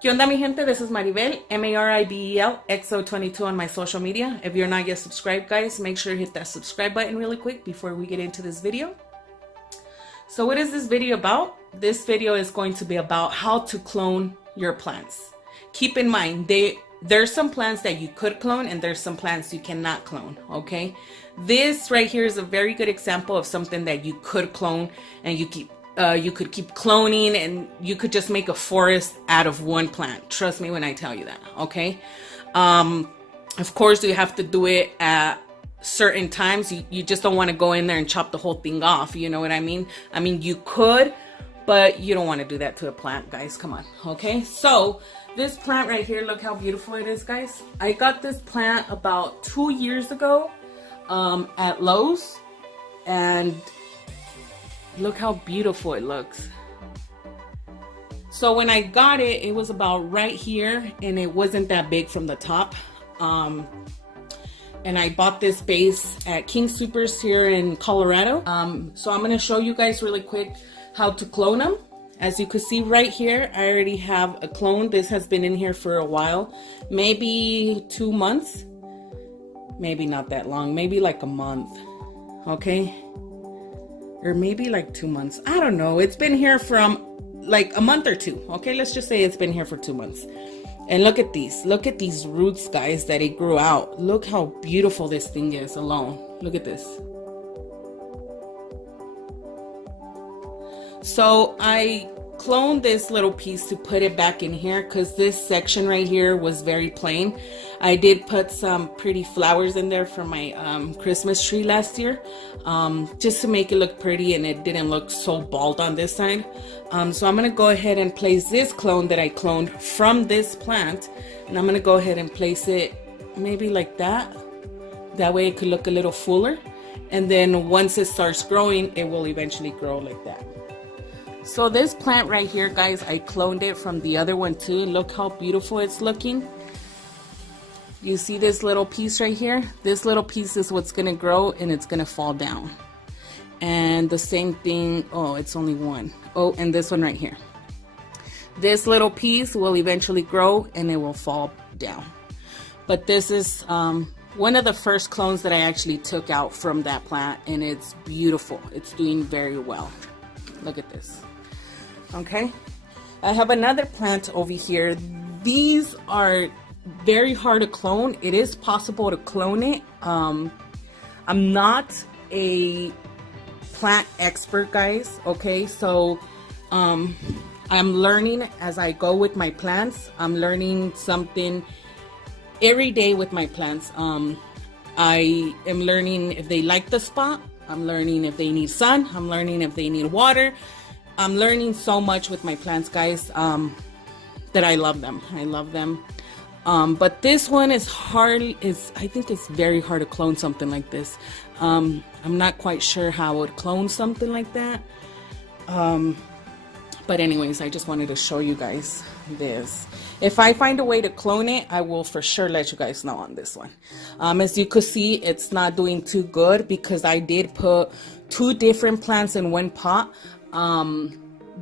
¿Qué onda, mi gente? This is Maribel, Maribel XO22 on my social media. If you're not yet subscribed, guys, make sure you hit that subscribe button really quick before we get into this video. So what is this video about? This video is going to be about how to clone your plants. Keep in mind, there's some plants that you could clone and there's some plants you cannot clone, okay? This right here is a very good example of something that you could clone, and you could keep cloning, and you could just make a forest out of one plant. Trust me when I tell you that, okay? Of course, you have to do it at certain times. You just don't want to go in there and chop the whole thing off, you know what I mean? I mean, you could, but you don't want to do that to a plant, guys. Come on, okay? So this plant right here, look how beautiful it is, guys. I got this plant about 2 years ago at Lowe's, and look how beautiful it looks. So when I got it, it was about right here, and it wasn't that big from the top. And I bought this base at King Supers here in Colorado. So I'm gonna show you guys really quick how to clone them. As you can see right here, I already have a clone. This has been in here for a while, maybe 2 months, maybe not that long, maybe like a month, okay? Or maybe like 2 months. I don't know. It's been here from like a month or two. Okay, let's just say it's been here for 2 months. And look at these. Look at these roots, guys, that it grew out. Look how beautiful this thing is alone. Look at this. So I cloned this little piece to put it back in here because this section right here was very plain. I did put some pretty flowers in there for my Christmas tree last year, just to make it look pretty and it didn't look so bald on this side. So I'm gonna go ahead and place this clone that I cloned from this plant, and I'm gonna go ahead and place it maybe like that. That way it could look a little fuller, and then once it starts growing, it will eventually grow like that. So this plant right here, guys, I cloned it from the other one too. Look how beautiful it's looking. You see this little piece right here? This little piece is what's gonna grow, and it's gonna fall down. And the same thing, oh, it's only one. Oh, and this one right here. This little piece will eventually grow and it will fall down. But this is one of the first clones that I actually took out from that plant, and it's beautiful. It's doing very well. Look at this. Okay, I have another plant over here. These are very hard to clone. It is possible to clone it. I'm not a plant expert, guys, okay? So I'm learning as I go with my plants. I'm learning something every day with my plants. I am learning if they like the spot. I'm learning if they need sun. I'm learning if they need water. I'm learning so much with my plants, guys, that I love them. I love them. But this one is hard. I think it's very hard to clone something like this. I'm not quite sure how I would clone something like that. But anyways, I just wanted to show you guys this. If I find a way to clone it, I will for sure let you guys know on this one. As you could see, it's not doing too good because I did put 2 different plants in one pot.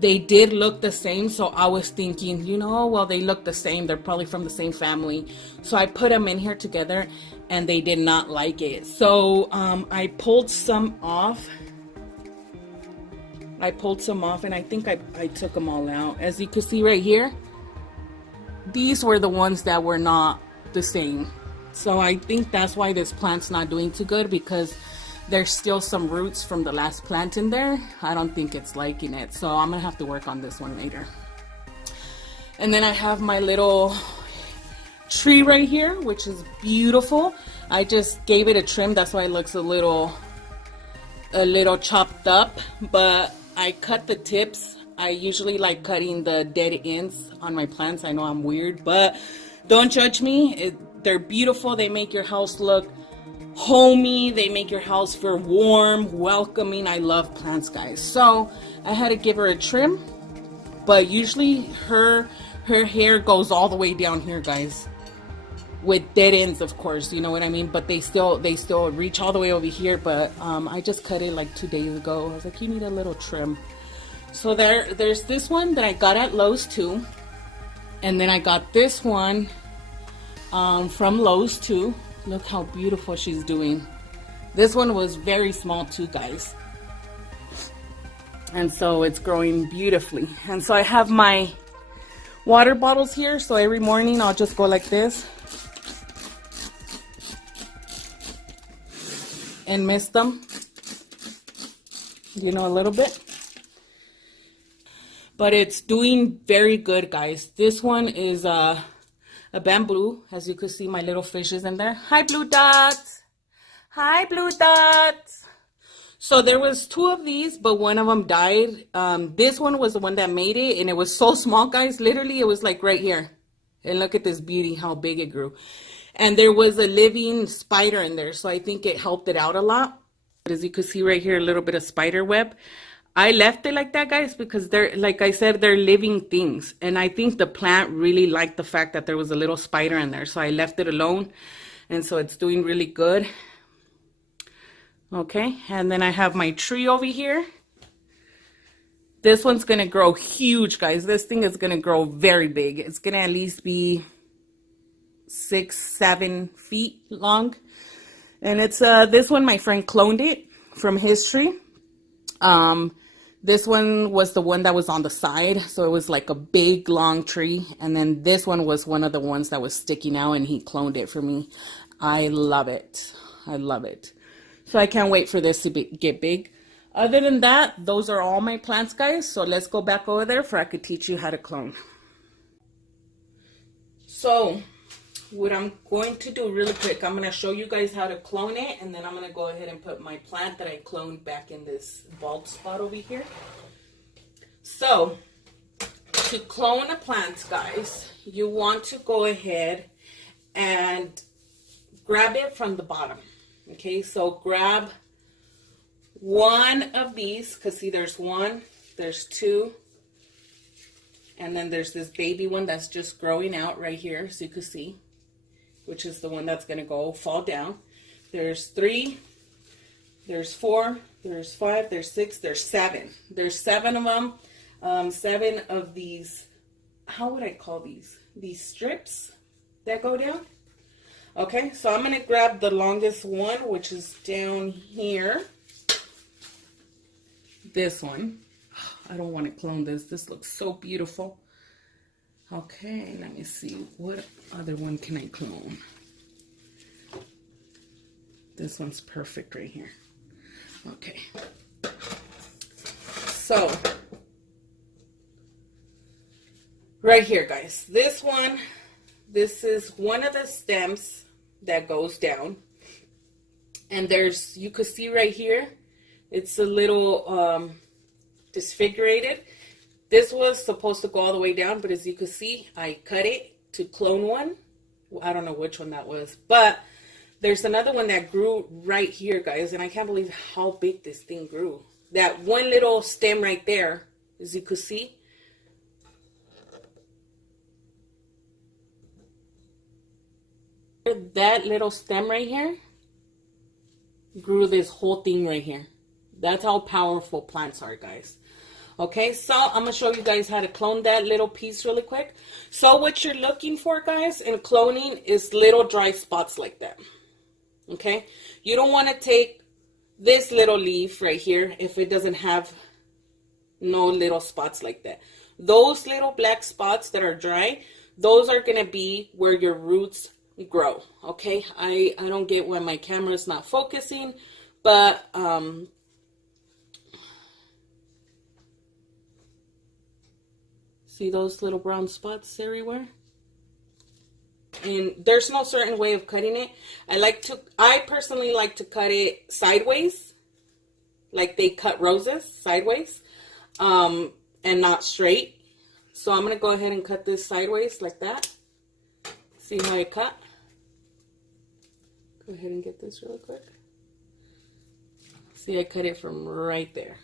They did look the same, so I was thinking, you know, well, they look the same, they're probably from the same family. So I put them in here together, and they did not like it. So I pulled some off. And I think I took them all out. As you can see right here, these were the ones that were not the same. So I think that's why this plant's not doing too good, because there's still some roots from the last plant in there. I don't think it's liking it. So I'm gonna have to work on this one later. And then I have my little tree right here, which is beautiful. I just gave it a trim. That's why it looks a little chopped up, but I cut the tips. I usually like cutting the dead ends on my plants. I know I'm weird, but don't judge me. They're beautiful. They make your house look homey. They make your house feel warm, welcoming. I love plants, guys. So I had to give her a trim, but usually her hair goes all the way down here, guys, with dead ends, of course, you know what I mean? But they still reach all the way over here. But I just cut it like 2 days ago. I was like, you need a little trim. So there's this one that I got at Lowe's too. And then I got this one from Lowe's too. Look how beautiful she's doing. This one was very small too, guys. And so it's growing beautifully. And so I have my water bottles here. So every morning I'll just go like this and mist them, you know, a little bit. But it's doing very good, guys. This one is a bamboo. As you can see, my little fishes in there. Hi, Blue Dots. Hi, Blue Dots. So there was 2 of these, but one of them died. This one was the one that made it, and it was so small, guys. Literally, it was like right here. And look at this beauty, how big it grew. And there was a living spider in there, so I think it helped it out a lot. As you can see right here, a little bit of spider web. I left it like that, guys, because they're, like I said, they're living things. And I think the plant really liked the fact that there was a little spider in there. So I left it alone. And so it's doing really good. Okay, and then I have my tree over here. This one's going to grow huge, guys. This thing is going to grow very big. It's going to at least be 6-7 feet long. And it's this one, my friend cloned it from his tree. This one was the one that was on the side, so it was like a big long tree. And then this one was one of the ones that was sticking out, and he cloned it for me. I love it. I love it. So I can't wait for this to get big. Other than that, those are all my plants, guys. So let's go back over there for I could teach you how to clone. So what I'm going to do really quick, I'm going to show you guys how to clone it, and then I'm going to go ahead and put my plant that I cloned back in this bulb spot over here. So to clone a plant, guys, you want to go ahead and grab it from the bottom. Okay, so grab one of these, because see, there's 1, there's 2, and then there's this baby one that's just growing out right here, so you can see, which is the one that's going to fall down. There's 3, there's 4, there's 5, there's 6, there's 7. There's 7 of them. 7 of these, how would I call these? These strips that go down. Okay, so I'm going to grab the longest one, which is down here. This one. I don't want to clone this. This looks so beautiful. Okay, let me see. What other one can I clone? This one's perfect right here. Okay. So, right here, guys. This one, this is one of the stems that goes down. And there's, you could see right here, it's a little disfigured. This was supposed to go all the way down, but as you can see, I cut it to clone one. I don't know which one that was, but there's another one that grew right here, guys, and I can't believe how big this thing grew. That one little stem right there, as you could see. That little stem right here grew this whole thing right here. That's how powerful plants are, guys. Okay, so I'm going to show you guys how to clone that little piece really quick. So what you're looking for, guys, in cloning is little dry spots like that. Okay, you don't want to take this little leaf right here if it doesn't have no little spots like that. Those little black spots that are dry, those are going to be where your roots grow. Okay, I don't get why my camera is not focusing, but see those little brown spots everywhere? And there's no certain way of cutting it. I personally like to cut it sideways, like they cut roses sideways, and not straight. So I'm going to go ahead and cut this sideways like that. See how I cut? Go ahead and get this really quick. See, I cut it from right there.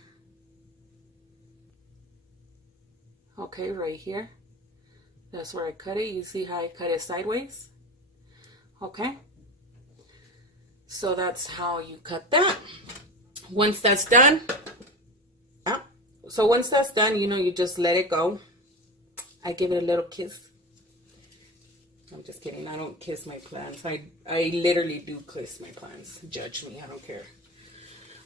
Okay, right here. That's where I cut it. You see how I cut it sideways? Okay. So that's how you cut that. Once that's done, you know, you just let it go. I give it a little kiss. I'm just kidding. I don't kiss my plants. I literally do kiss my plants. Judge me. I don't care.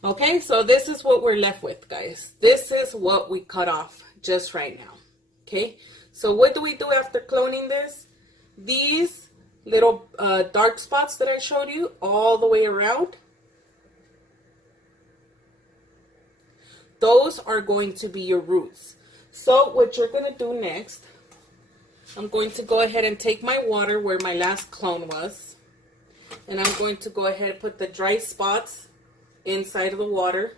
Okay, so this is what we're left with, guys. This is what we cut off just right now. Okay, so what do we do after cloning this? These little dark spots that I showed you all the way around, those are going to be your roots. So what you're going to do next, I'm going to go ahead and take my water where my last clone was, and I'm going to go ahead and put the dry spots inside of the water,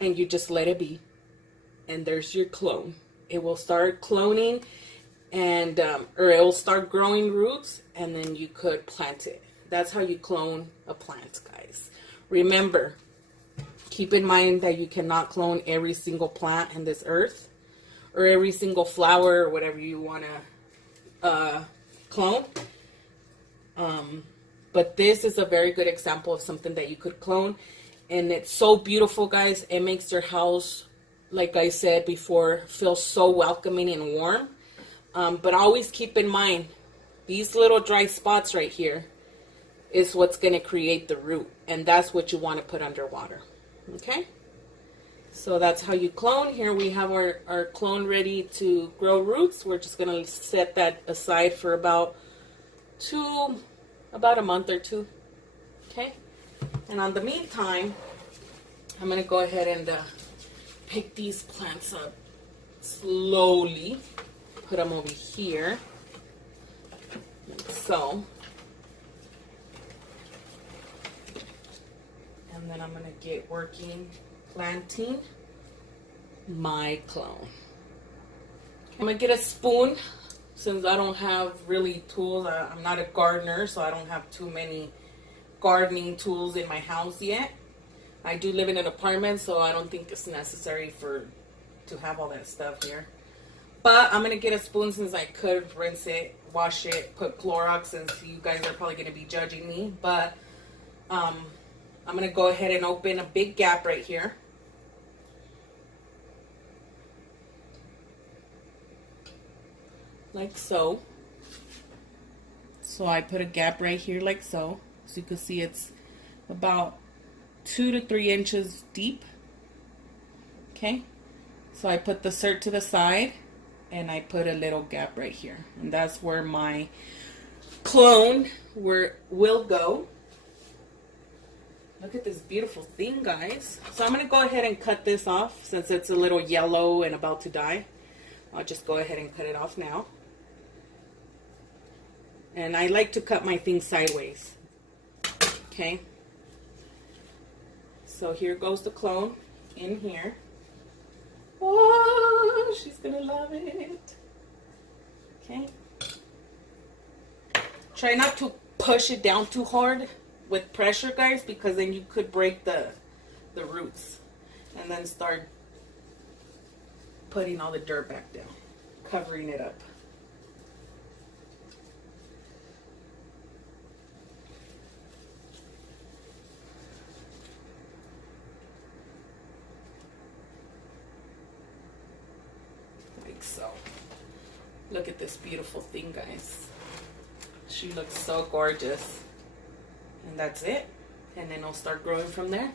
and you just let it be, and there's your clone. It will start cloning, and or it will start growing roots, and then you could plant it. That's how you clone a plant, guys. Remember, keep in mind that you cannot clone every single plant in this earth, or every single flower, or whatever you want to clone. But this is a very good example of something that you could clone. And it's so beautiful, guys. It makes your house, like I said before, feel so welcoming and warm. But always keep in mind, these little dry spots right here is what's going to create the root. And that's what you want to put underwater. Okay? So that's how you clone. Here we have our clone ready to grow roots. We're just going to set that aside for about a month or two. Okay, and on the meantime, I'm gonna go ahead and pick these plants up slowly, put them over here like so, and then I'm gonna get working planting my clone. I'm gonna get a spoon. Since I don't have really tools, I'm not a gardener, so I don't have too many gardening tools in my house yet. I do live in an apartment, so I don't think it's necessary to have all that stuff here. But I'm going to get a spoon since I could rinse it, wash it, put Clorox, since you guys are probably going to be judging me. But I'm going to go ahead and open a big gap right here. Like so. So I put a gap right here like so. So you can see it's about 2 to 3 inches deep. Okay. So I put the cert to the side and I put a little gap right here. And that's where my clone will go. Look at this beautiful thing, guys. So I'm going to go ahead and cut this off since it's a little yellow and about to die. I'll just go ahead and cut it off now. And I like to cut my things sideways. Okay. So here goes the clone in here. Oh, she's gonna love it. Okay. Try not to push it down too hard with pressure, guys, because then you could break the roots. And then start putting all the dirt back down, covering it up. Like so. Look at this beautiful thing, guys. She looks so gorgeous. And that's it. And then it'll start growing from there.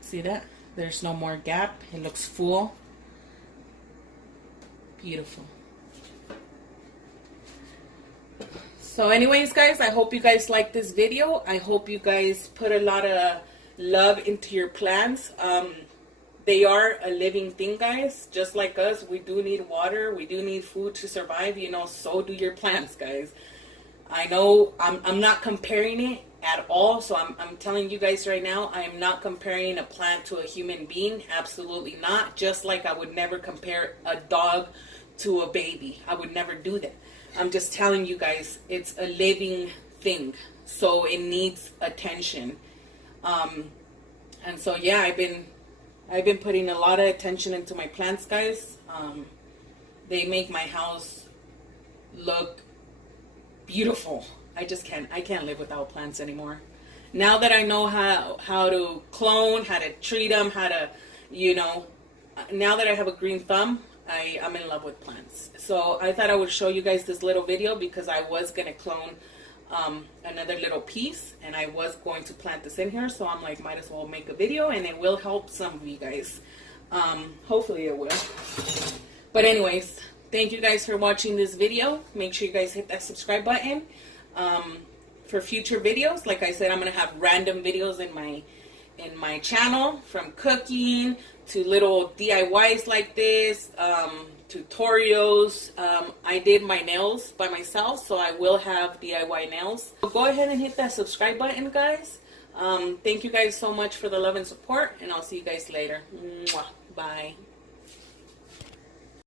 See that? There's no more gap. It looks full. Beautiful. So anyways, guys, I hope you guys like this video. I hope you guys put a lot of love into your plants. They are a living thing, guys. Just like us, we do need water. We do need food to survive. You know, so do your plants, guys. I know I'm not comparing it at all. So I'm telling you guys right now, I am not comparing a plant to a human being. Absolutely not. Just like I would never compare a dog to a baby. I would never do that. I'm just telling you guys, it's a living thing. So it needs attention. And so yeah, I've been putting a lot of attention into my plants, guys. They make my house look beautiful. I can't live without plants anymore. Now that I know how to clone, how to treat them, how to, you know, now that I have a green thumb, I'm in love with plants. So I thought I would show you guys this little video because I was going to clone another little piece, and I was going to plant this in here. So I'm like, might as well make a video, and it will help some of you guys. Hopefully it will. But anyways, thank you guys for watching this video. Make sure you guys hit that subscribe button for future videos. Like I said, I'm going to have random videos in my channel, from cooking to little DIYs like this, tutorials. I did my nails by myself, so I will have DIY nails. So go ahead and hit that subscribe button, guys. Thank you guys so much for the love and support, and I'll see you guys later. Mwah. Bye.